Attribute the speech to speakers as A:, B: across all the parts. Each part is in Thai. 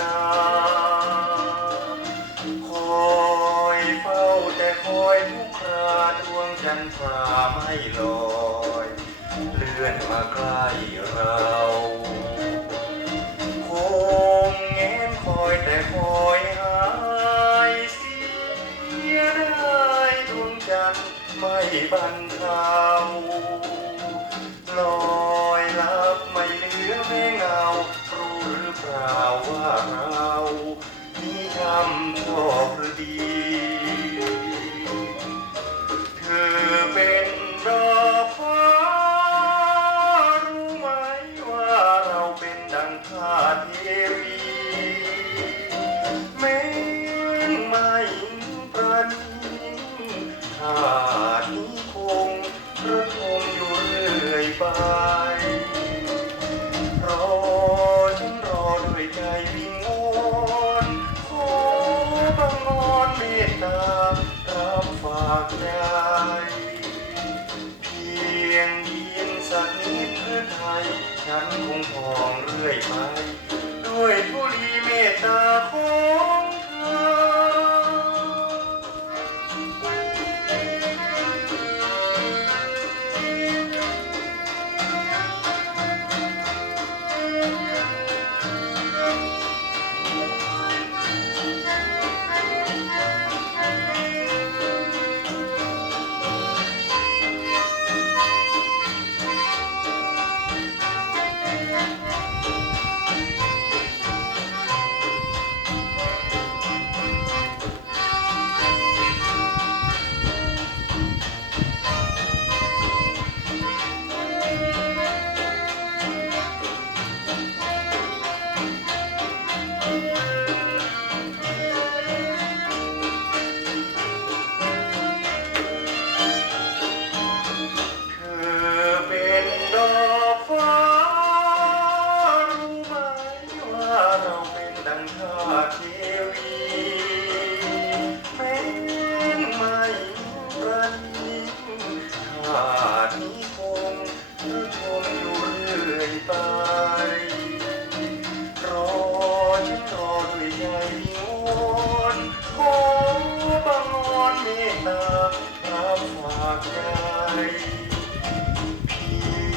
A: นา คอยเฝ้าแต่คอยทุกคราดวงจันทราไม่ลอย เลื่อนมาใกล้เราคงแงนคอยแต่คอยหายเสียได้ดวงจันทร์ไม่บันเทาลอย ว่าเรามีทำชอบดี เธอเป็นดอกฟ้ารู้ไหมว่าเราเป็นดังทาเทวีแม้นไม่ประนีทาสนี้คงระทมอยู่เรื่อยไปากใจเพียงยิ้มสักนิดเพื่อไทย ฉันคงพองเรื่อยไป ด้วยผู้รีเมตตาข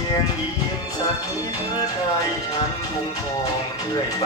A: ยงยิ้มสักนิดเพื่อไทยฉันคงคองเรื่อยไป